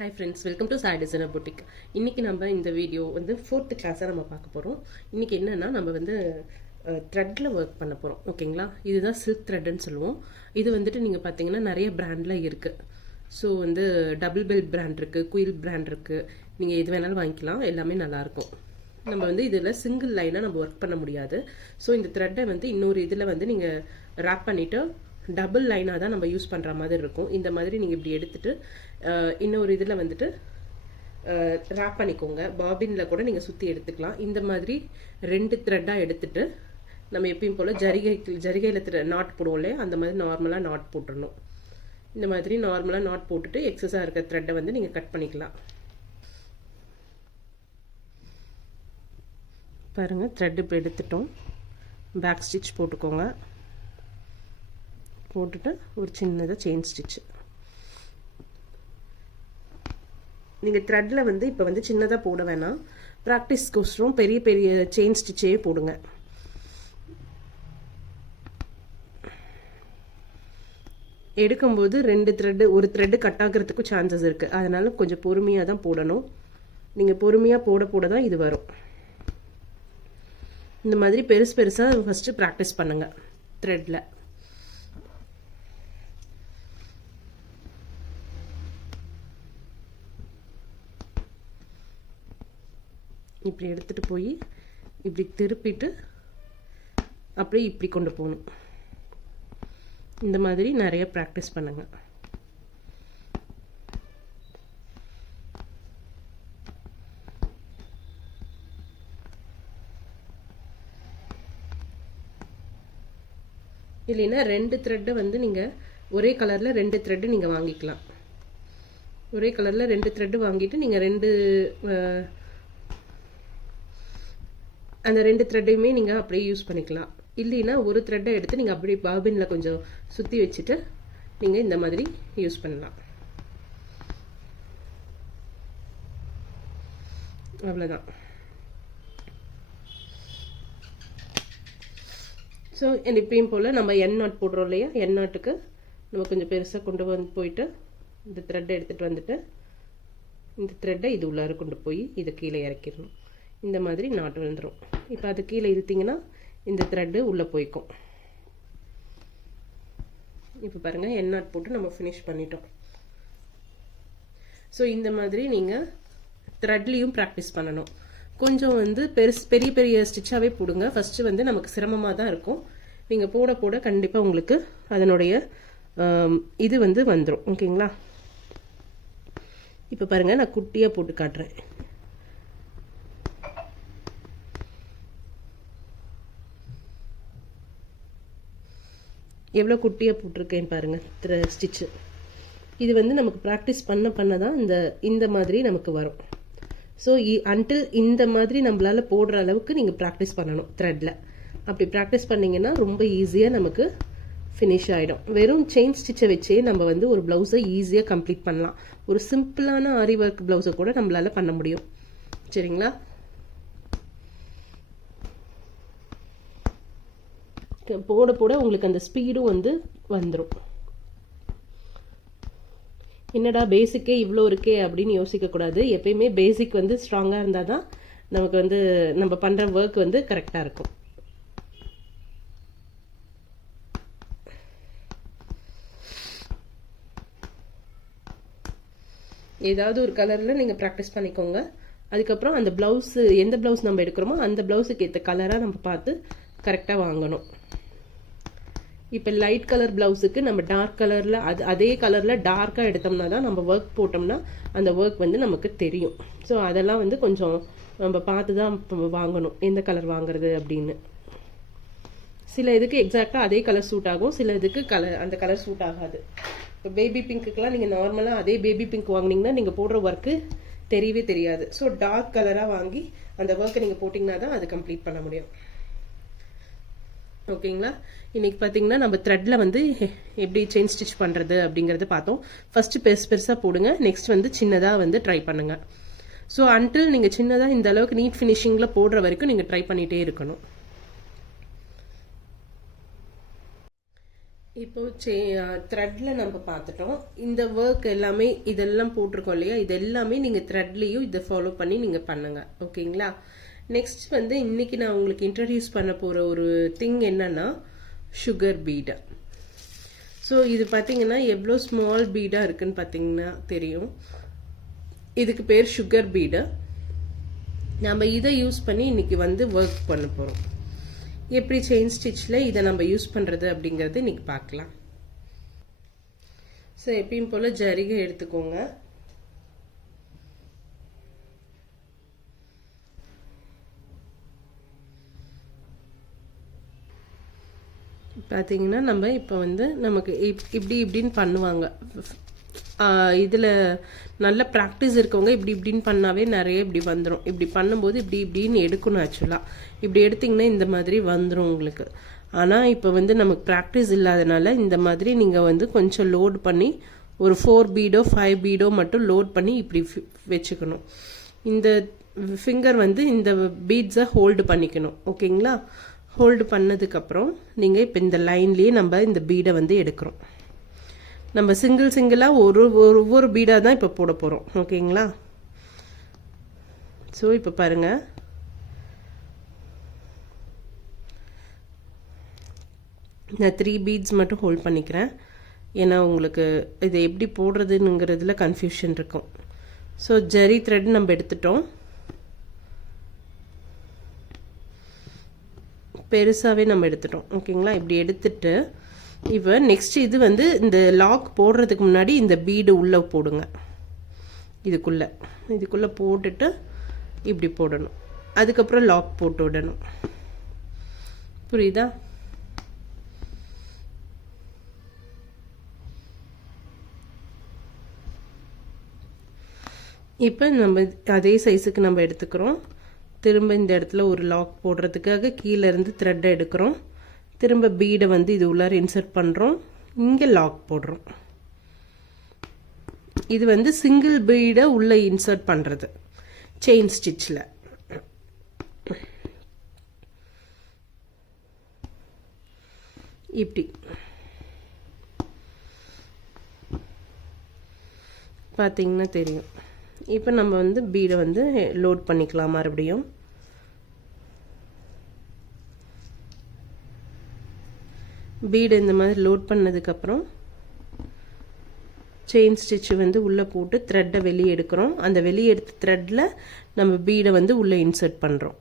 Hi friends, welcome to Sai Designer Boutique. இன்னைக்கு நம்ம இந்த வீடியோ வந்து 4th கிளாஸாக நம்ம பார்க்க போகிறோம். இன்னைக்கு என்னன்னா நம்ம வந்து த்ரெட்டில் ஒர்க் பண்ண போகிறோம். ஓகேங்களா, இதுதான் சில்க் த்ரெட்னு சொல்லுவோம். இது வந்துட்டு நீங்கள் பார்த்தீங்கன்னா நிறைய பிராண்டில் இருக்குது. ஸோ வந்து டபுள் பெல் பிராண்ட் இருக்குது, குயில் பிராண்ட் இருக்குது. நீங்கள் எது வேணாலும் வாங்கிக்கலாம், எல்லாமே நல்லாயிருக்கும். நம்ம வந்து இதில் சிங்கிள் லைனாக நம்ம ஒர்க் பண்ண முடியாது. ஸோ இந்த த்ரெட்டை வந்து இன்னொரு இதில் வந்து நீங்கள் ரேப் பண்ணிவிட்டு டபுள் லைனாக தான் நம்ம யூஸ் பண்ணுற மாதிரி இருக்கும். இந்த மாதிரி நீங்கள் இப்படி எடுத்துகிட்டு இன்னொரு இதில் வந்துட்டு ரேப் பண்ணிக்கோங்க. பாபினில் கூட நீங்கள் சுற்றி எடுத்துக்கலாம். இந்த மாதிரி 2 த்ரெட்டாக எடுத்துகிட்டு நம்ம எப்பயும் போல் ஜரிகையில் நாட் போடுவோம் இல்லையா, அந்த மாதிரி நார்மலாக நாட் போட்டுடணும். இந்த மாதிரி நார்மலாக நாட் போட்டுட்டு எக்ஸஸாக இருக்க த்ரெட்டை வந்து நீங்கள் கட் பண்ணிக்கலாம். பாருங்கள், த்ரெட் இப்போ எடுத்துட்டோம். பேக் ஸ்டிச் போட்டுக்கோங்க. போட்டுட்டு ஒரு சின்னதாக செயின் ஸ்டிச்சு. நீங்கள் த்ரெட்டில் வந்து இப்போ வந்து சின்னதாக போட வேணாம், ப்ராக்டிஸ்க்கோசரம் பெரிய பெரிய செயின் ஸ்டிச்சே போடுங்க. எடுக்கும்போது 2 த்ரெட்டு, ஒரு த்ரெட்டு கட் ஆகிறதுக்கும் சான்சஸ் இருக்குது. அதனால் கொஞ்சம் பொறுமையாக தான் போடணும். நீங்கள் பொறுமையாக போட போட தான் இது வரும். இந்த மாதிரி பெருசு பெருசாக ஃபஸ்ட்டு ப்ராக்டிஸ் பண்ணுங்கள் த்ரெட்டில். இப்படி எடுத்துகிட்டு போய் இப்படி திருப்பிட்டு அப்படியே இப்படி கொண்டு போகணும். இந்த மாதிரி நிறைய ப்ராக்டிஸ் பண்ணுங்க. இல்லைன்னா 2 த்ரெட்டை வந்து நீங்கள் ஒரே கலரில் 2 த்ரெட்டு நீங்கள் வாங்கிக்கலாம். ஒரே கலரில் 2 த்ரெட்டு வாங்கிட்டு நீங்கள் அந்த 2 த்ரெட்டையுமே நீங்கள் அப்படியே யூஸ் பண்ணிக்கலாம். இல்லைன்னா ஒரு த்ரெட்டை எடுத்து நீங்கள் அப்படியே பாபினில் கொஞ்சம் சுற்றி வச்சுட்டு நீங்கள் இந்த மாதிரி யூஸ் பண்ணலாம். அவ்வளோதான். ஸோ எப்பயும் போல் நம்ம என் நாட் போடுறோம் இல்லையா, என் நாட்டுக்கு நம்ம கொஞ்சம் பெருசாக கொண்டு போயிட்டு இந்த த்ரெட்டை எடுத்துகிட்டு வந்துட்டு இந்த த்ரெட்டை இது உள்ளார கொண்டு போய் இதை கீழே இறக்கிடணும். இந்த மாதிரி நாட் விழுந்துடும். இப்போ அது கீழே இழுத்திங்கன்னா இந்த த்ரெட்டு உள்ளே போய்க்கும். இப்போ பாருங்கள், என் நாட் போட்டு நம்ம ஃபினிஷ் பண்ணிட்டோம். ஸோ இந்த மாதிரி நீங்கள் த்ரெட்லேயும் ப்ராக்டிஸ் பண்ணணும். கொஞ்சம் வந்து பெரிய பெரிய ஸ்டிச்சாகவே போடுங்க. ஃபஸ்ட்டு வந்து நமக்கு சிரமமாக தான் இருக்கும். நீங்கள் போட போட கண்டிப்பாக உங்களுக்கு அதனுடைய இது வந்து வந்துடும். ஓகேங்களா, இப்போ பாருங்கள், நான் குட்டியாக போட்டு காட்டுறேன். எவ்வளோ குட்டியாக போட்டிருக்கேன் பாருங்கள் ஸ்டிச்சு. இது வந்து நமக்கு ப்ராக்டிஸ் பண்ண தான் இந்த மாதிரி நமக்கு வரும். ஸோ அன்டில் இந்த மாதிரி நம்மளால் போடுற அளவுக்கு நீங்கள் ப்ராக்டிஸ் பண்ணணும் த்ரெட்டில். அப்படி ப்ராக்டிஸ் பண்ணிங்கன்னா ரொம்ப ஈஸியாக நமக்கு ஃபினிஷ் ஆகிடும். வெறும் செயின் ஸ்டிச்சை வச்சே நம்ம வந்து ஒரு ப்ளவுஸை ஈஸியாக கம்ப்ளீட் பண்ணலாம். ஒரு சிம்பிளான ஆரி ஒர்க் ப்ளவுஸை கூட நம்மளால் பண்ண முடியும். சரிங்களா, போட போட உங்களுக்கு அந்த ஸ்பீடும் வந்து வந்துடும். என்னடா பேசிக்கே இவ்வளோ இருக்கே அப்படின்னு யோசிக்கக்கூடாது. எப்பயுமே பேசிக் வந்து ஸ்ட்ராங்காக இருந்தால் தான் நமக்கு வந்து நம்ம பண்ணுற ஒர்க் வந்து கரெக்டாக இருக்கும். ஏதாவது ஒரு கலரில் நீங்கள் ப்ராக்டிஸ் பண்ணிக்கோங்க. அதுக்கப்புறம் அந்த ப்ளவுஸு, எந்த ப்ளவுஸ் நம்ம எடுக்கிறோமோ அந்த ப்ளவுஸுக்கு ஏற்ற கலராக நம்ம பார்த்து கரெக்டாக வாங்கணும். இப்போ லைட் கலர் ப்ளவுஸுக்கு நம்ம டார்க் கலரில் அதே கலரில் டார்க்காக எடுத்தோம்னா தான் நம்ம ஒர்க் போட்டோம்னா அந்த ஒர்க் வந்து நமக்கு தெரியும். ஸோ அதெல்லாம் வந்து கொஞ்சம் நம்ம பார்த்து தான் வாங்கணும், எந்த கலர் வாங்குறது அப்படின்னு. சில இதுக்கு எக்ஸாக்டாக அதே கலர் சூட் ஆகும், சில இதுக்கு அந்த கலர் சூட் ஆகாது. இப்போ பேபி பிங்க்குக்கெலாம் நீங்கள் நார்மலாக அதே பேபி பிங்க் வாங்கினீங்கன்னா நீங்கள் போடுற ஒர்க்கு தெரியவே தெரியாது. ஸோ டார்க் கலராக வாங்கி அந்த ஒர்க்கை நீங்கள் போட்டிங்கன்னா தான் அது கம்ப்ளீட் பண்ண முடியும். ஓகேங்களா, இன்னைக்கு பார்த்தீங்கன்னா நம்ம த்ரெட்டில் வந்து எப்படி செயின் ஸ்டிச் பண்ணுறது அப்படிங்கிறத பார்த்தோம். ஃபஸ்ட்டு பெருசாக போடுங்க, நெக்ஸ்ட் வந்து சின்னதாக வந்து ட்ரை பண்ணுங்கள். ஸோ அன்டில் நீங்கள் சின்னதாக இந்த அளவுக்கு நீட் ஃபினிஷிங்கில் போடுற வரைக்கும் நீங்கள் ட்ரை பண்ணிகிட்டே இருக்கணும். இப்போ த்ரெட்டில் நம்ம பார்த்துட்டோம். இந்த ஒர்க் எல்லாமே இதெல்லாம் போட்டிருக்கோம் இல்லையா, இது எல்லாமே நீங்கள் த்ரெட்லேயும் இதை ஃபாலோ பண்ணி நீங்கள் பண்ணுங்கள். ஓகேங்களா? நெக்ஸ்ட் வந்து இன்னைக்கு நான் உங்களுக்கு இன்ட்ரடியூஸ் பண்ண போகிற ஒரு திங் என்னன்னா சுகர் பீடை. ஸோ இது பார்த்தீங்கன்னா எவ்வளோ ஸ்மால் பீடாக இருக்குன்னு பார்த்தீங்கன்னா தெரியும். இதுக்கு பேர் சுகர் பீடை. நம்ம இதை யூஸ் பண்ணி இன்னைக்கு வந்து ஒர்க் பண்ண போகிறோம். எப்படி செயின் ஸ்டிச்சில் இதை நம்ம யூஸ் பண்ணுறது அப்படிங்கிறது இன்னைக்கு பார்க்கலாம். ஸோ எப்பயும் போல் ஜரிகை எடுத்துக்கோங்க. பார்த்தீங்கன்னா நம்ம இப்போ வந்து நமக்கு இப்படின்னு பண்ணுவாங்க. இதில் நல்ல ப்ராக்டிஸ் இருக்கவங்க இப்படின்னு பண்ணாவே நிறைய இப்படி வந்துடும். இப்படி பண்ணும்போது இப்படின்னு எடுக்கணும். ஆக்சுவலாக இப்படி எடுத்திங்கன்னா இந்த மாதிரி வந்துடும் உங்களுக்கு. ஆனால் இப்போ வந்து நமக்கு ப்ராக்டிஸ் இல்லாதனால இந்த மாதிரி நீங்கள் வந்து கொஞ்சம் லோட் பண்ணி ஒரு 4 பீடோ 5 பீடோ மட்டும் லோட் பண்ணி இப்படி வச்சுக்கணும். இந்த ஃபிங்கர் வந்து இந்த பீட்ஸை ஹோல்டு பண்ணிக்கணும். ஓகேங்களா? ஹோல்டு பண்ணதுக்கப்புறம் நீங்கள் இப்போ இந்த லைன்லேயே நம்ம இந்த பீடை வந்து எடுக்கிறோம். நம்ம சிங்கிளாக ஒவ்வொரு பீடாக தான் இப்போ போட போகிறோம். ஓகேங்களா? ஸோ இப்போ பாருங்கள், நான் 3 பீட்ஸ் மட்டும் ஹோல்ட் பண்ணிக்கிறேன். ஏன்னா உங்களுக்கு இதை எப்படி போடுறதுங்கிறதுல கன்ஃபியூஷன் இருக்கும். ஸோ ஜரி த்ரெட் நம்ம எடுத்துட்டோம். பெருசாகவே நம்ம எடுத்துட்டோம். ஓகேங்களா? இப்படி எடுத்துட்டு இப்போ நெக்ஸ்ட் இது வந்து இந்த லாக் போடுறதுக்கு முன்னாடி இந்த பீடு உள்ளே போடுங்க. இதுக்குள்ளே போட்டுட்டு இப்படி போடணும். அதுக்கப்புறம் லாக் போட்டு விடணும். புரியுதா? இப்போ நம்ம அதே சைஸுக்கு நம்ம எடுத்துக்கிறோம். திரும்ப இந்த இடத்துல ஒரு லாக் போடுறதுக்காக கீழே இருந்து த்ரெட்டை எடுக்கிறோம். திரும்ப பீடை வந்து இது உள்ளார இன்சர்ட் பண்ணுறோம். இங்கே லாக் போடுறோம். இது வந்து சிங்கிள் பீடை உள்ளே இன்சர்ட் பண்ணுறது செயின் ஸ்டிச்சில். இப்படி பார்த்தீங்கன்னா தெரியும். இப்போ நம்ம வந்து பீடை வந்து லோட் பண்ணிக்கலாம். மறுபடியும் பீடு இந்த மாதிரி லோட் பண்ணதுக்கப்புறம் செயின் ஸ்டிச்சு வந்து உள்ளே போட்டு த்ரெட்டை வெளியே எடுக்கிறோம். அந்த வெளியே எடுத்த த்ரெட்டில் நம்ம பீடை வந்து உள்ளே இன்சர்ட் பண்ணுறோம்.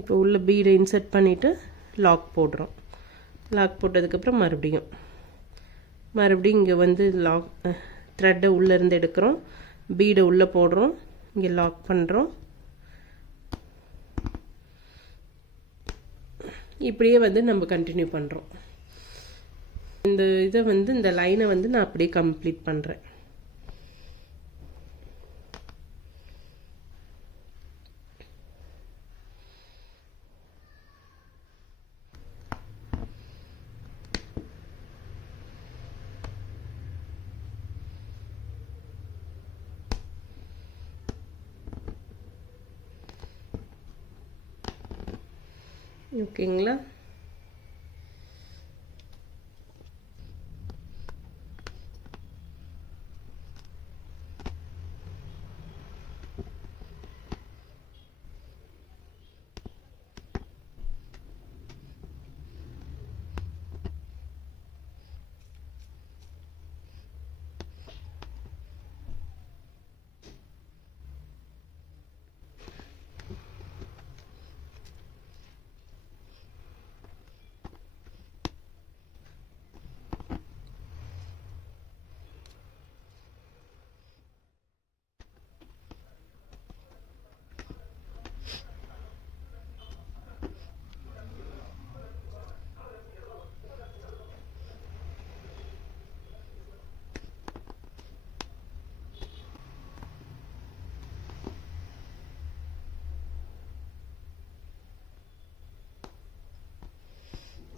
இப்போ உள்ள பீடை இன்சர்ட் பண்ணிவிட்டு லாக் போடுறோம். லாக் போட்டதுக்கப்புறம் மறுபடியும் இங்கே வந்து லாக் த்ரெட்டை உள்ளேருந்து எடுக்கிறோம். பீடை உள்ளே போடுறோம். இங்கே லாக் பண்ணுறோம். இப்படியே வந்து நம்ம கண்டினியூ பண்ணுறோம். இந்த இதை வந்து இந்த லைனை வந்து நான் அப்படியே கம்ப்ளீட் பண்ணுறேன். ஓகேங்களா?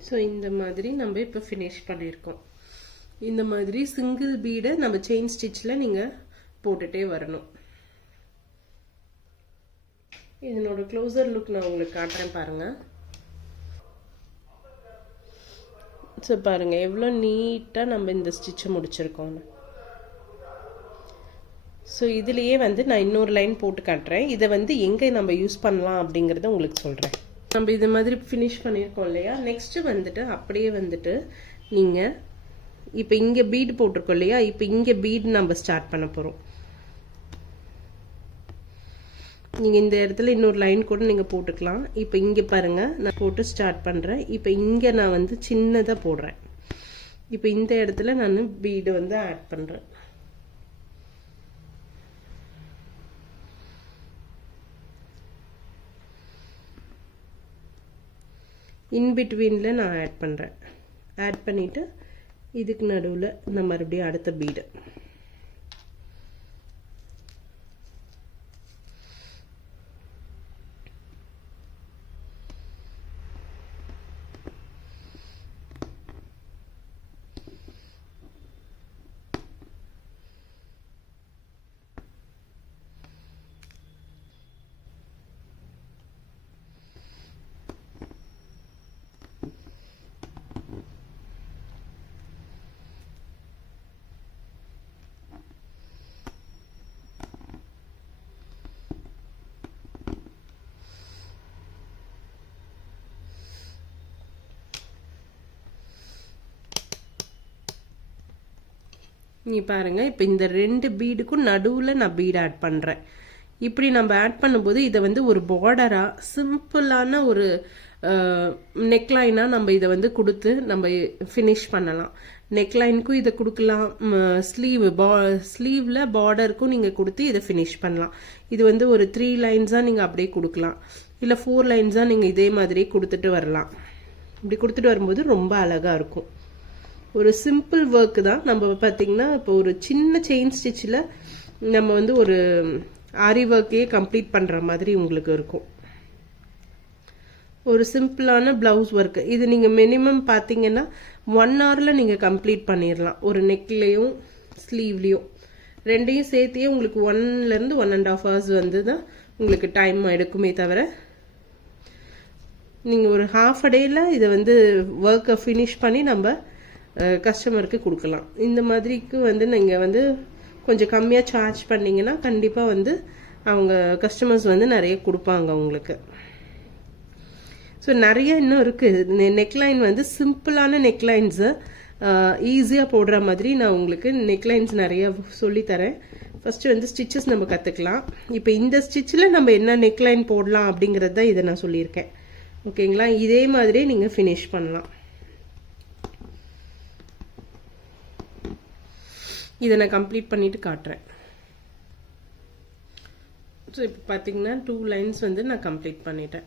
ஸோ இந்த மாதிரி நம்ம இப்போ ஃபினிஷ் பண்ணியிருக்கோம். இந்த மாதிரி சிங்கிள் பீடை நம்ம செயின் ஸ்டிச்சில் நீங்கள் போட்டுகிட்டே வரணும். இதனோட க்ளோசர் லுக் நான் உங்களுக்கு காட்டுறேன் பாருங்கள். ஸோ பாருங்கள் எவ்வளோ நீட்டாக நம்ம இந்த ஸ்டிச்சை முடிச்சிருக்கோம். ஸோ இதுலேயே வந்து நான் இன்னொரு லைன் போட்டு காட்டுறேன். இதை வந்து எங்கே நம்ம யூஸ் பண்ணலாம் அப்படிங்கிறத உங்களுக்கு சொல்கிறேன். நம்ம இது மாதிரி ஃபினிஷ் பண்ணியிருக்கோம் இல்லையா. நெக்ஸ்ட்டு வந்துட்டு அப்படியே வந்துட்டு நீங்கள் இப்போ இங்கே பீடு போட்டிருக்கோம் இல்லையா. இப்போ இங்கே பீடு நம்ம ஸ்டார்ட் பண்ண போகிறோம். நீங்கள் இந்த இடத்துல இன்னொரு லைன் கூட நீங்கள் போட்டுக்கலாம். இப்போ இங்கே பாருங்கள் நான் போட்டு ஸ்டார்ட் பண்ணுறேன். இப்போ இங்கே நான் வந்து சின்னதாக போடுறேன். இப்போ இந்த இடத்துல நான் பீடு வந்து ஆட் பண்ணுறேன். இன்பிட்வீனில் நான் ஆட் பண்ணுறேன். ஆட் பண்ணிவிட்டு இதுக்கு நடுவில் நான் மறுபடியும் அடுத்த பீடு. நீ பாருங்கள் இப்போ இந்த 2 பீடுக்கும் நடுவில் நான் பீடு ஆட் பண்ணுறேன். இப்படி நம்ம ஆட் பண்ணும்போது இதை வந்து ஒரு பார்டராக சிம்பிளான ஒரு நெக்லைனாக நம்ம இதை வந்து கொடுத்து நம்ம ஃபினிஷ் பண்ணலாம். நெக்லைனுக்கும் இதை கொடுக்கலாம். ஸ்லீவில் பார்டருக்கும் நீங்கள் கொடுத்து இதை ஃபினிஷ் பண்ணலாம். இது வந்து ஒரு 3 லைன்ஸாக நீங்கள் அப்படியே கொடுக்கலாம். இல்லை 4 லைன்ஸாக நீங்கள் இதே மாதிரி கொடுத்துட்டு வரலாம். இப்படி கொடுத்துட்டு வரும்போது ரொம்ப அழகாக இருக்கும். ஒரு சிம்பிள் ஒர்க்கு தான். நம்ம பார்த்திங்கன்னா இப்போ ஒரு சின்ன செயின் ஸ்டிச்சில் நம்ம வந்து ஒரு ஆரி ஒர்க்கையே கம்ப்ளீட் பண்ணுற மாதிரி உங்களுக்கு இருக்கும். ஒரு சிம்பிளான ப்ளவுஸ் ஒர்க்கு இது நீங்கள் மினிமம் பார்த்தீங்கன்னா 1 ஹவரில் நீங்கள் கம்ப்ளீட் பண்ணிடலாம். ஒரு நெக்லேயும் ஸ்லீவ்லேயும் ரெண்டையும் சேர்த்தியே உங்களுக்கு 1லேருந்து 1.5 ஹவர்ஸ் வந்து தான் உங்களுக்கு டைம் எடுக்குமே தவிர நீங்கள் ஒரு ½ டேயில் இதை வந்து ஒர்க்கை ஃபினிஷ் பண்ணி நம்ம கஸ்டமருக்கு கொடுக்கலாம். இந்த மாதிரிக்கு வந்து நீங்கள் வந்து கொஞ்சம் கம்மியாக சார்ஜ் பண்ணிங்கன்னா கண்டிப்பாக வந்து அவங்க கஸ்டமர்ஸ் வந்து நிறைய கொடுப்பாங்க உங்களுக்கு. ஸோ நிறைய இன்னும் இருக்குது. நெக்லைன் வந்து சிம்பிளான நெக்லைன்ஸை ஈஸியாக போடுற மாதிரி நான் உங்களுக்கு நெக்லைன்ஸ் நிறைய சொல்லித்தரேன். ஃபஸ்ட்டு வந்து ஸ்டிச்சஸ் நம்ம கற்றுக்கலாம். இப்போ இந்த ஸ்டிச்சில் நம்ம என்ன நெக்லைன் போடலாம் அப்படிங்கிறது தான் இதை நான் சொல்லியிருக்கேன். ஓகேங்களா. இதே மாதிரியே நீங்கள் ஃபினிஷ் பண்ணலாம். இதை நான் கம்ப்ளீட் பண்ணிவிட்டு காட்டுறேன். ஸோ இப்போ பார்த்தீங்கன்னா 2 லைன்ஸ் வந்து நான் கம்ப்ளீட் பண்ணிட்டேன்.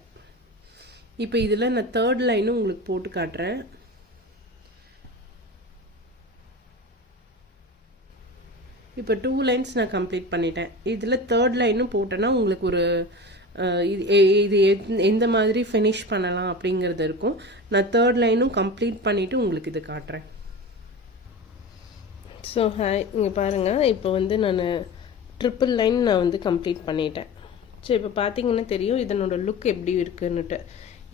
இப்போ இதில் நான் 3rd லைனும் உங்களுக்கு போட்டு காட்டுறேன். இப்போ 2 லைன்ஸ் நான் கம்ப்ளீட் பண்ணிட்டேன். இதில் 3rd லைனும் போட்டேன்னா உங்களுக்கு ஒரு இது எந்த மாதிரி ஃபினிஷ் பண்ணலாம் அப்படிங்கிறது இருக்கும். நான் 3rd லைனும் கம்ப்ளீட் பண்ணிவிட்டு உங்களுக்கு இது காட்டுறேன். ஸோ ஹாய், இங்கே பாருங்கள் இப்போ வந்து நான் ட்ரிப்பிள் லைன் நான் வந்து கம்ப்ளீட் பண்ணிட்டேன். ஸோ இப்போ பார்த்தீங்கன்னா தெரியும் இதனோட லுக் எப்படி இருக்குன்னுட்டு.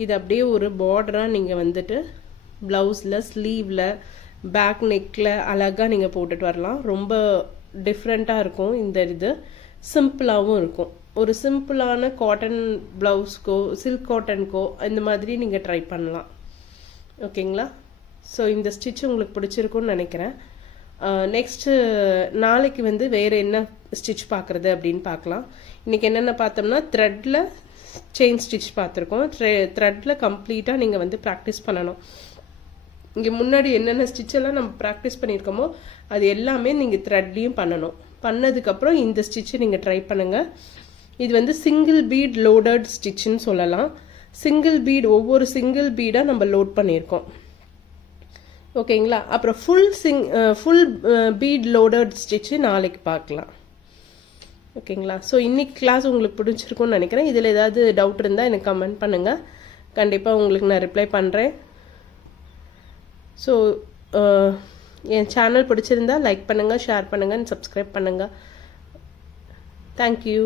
இது அப்படியே ஒரு பார்டராக நீங்கள் வந்துட்டு ப்ளவுஸில் ஸ்லீவில் பேக் நெக்கில் அழகாக நீங்கள் போட்டுட்டு வரலாம். ரொம்ப டிஃப்ரெண்ட்டாக இருக்கும். இந்த இது சிம்பிளாகவும் இருக்கும். ஒரு சிம்பிளான காட்டன் ப்ளவுஸ்க்கோ சில்க் காட்டனுக்கோ இந்த மாதிரி நீங்கள் ட்ரை பண்ணலாம். ஓகேங்களா. ஸோ இந்த ஸ்டிச் உங்களுக்கு பிடிச்சிருக்குன்னு நினைக்கிறேன். நெக்ஸ்ட்டு நாளைக்கு வந்து வேறு என்ன ஸ்டிச் பார்க்குறது அப்படின்னு பார்க்கலாம். இன்றைக்கி என்னென்ன பார்த்தோம்னா த்ரெட்டில் செயின் ஸ்டிச் பார்த்துருக்கோம். த்ரெட்டில் கம்ப்ளீட்டாக நீங்கள் வந்து ப்ராக்டிஸ் பண்ணணும். இங்கே முன்னாடி என்னென்ன ஸ்டிச்செல்லாம் நம்ம ப்ராக்டிஸ் பண்ணியிருக்கோமோ அது எல்லாமே நீங்கள் த்ரெட்லேயும் பண்ணணும். பண்ணதுக்கப்புறம் இந்த ஸ்டிச்சை நீங்கள் ட்ரை பண்ணுங்கள். இது வந்து சிங்கிள் பீட் லோடட் ஸ்டிச்சுன்னு சொல்லலாம். சிங்கிள் பீட் ஒவ்வொரு சிங்கிள் பீடாக நம்ம லோட் பண்ணியிருக்கோம். ஓகேங்களா. அப்புறம் ஃபுல் பீட் லோடட் ஸ்டிச்சு நாளைக்கு பார்க்கலாம். ஓகேங்களா. ஸோ இன்னைக்கு கிளாஸ் உங்களுக்கு பிடிச்சிருக்கும்னு நினைக்கிறேன். இதில் ஏதாவது டவுட் இருந்தால் எனக்கு கமெண்ட் பண்ணுங்கள். கண்டிப்பாக உங்களுக்கு நான் ரிப்ளை பண்ணுறேன். ஸோ என் சேனல் பிடிச்சிருந்தா லைக் பண்ணுங்கள், ஷேர் பண்ணுங்கள், சப்ஸ்கிரைப் பண்ணுங்கள். தேங்க்யூ.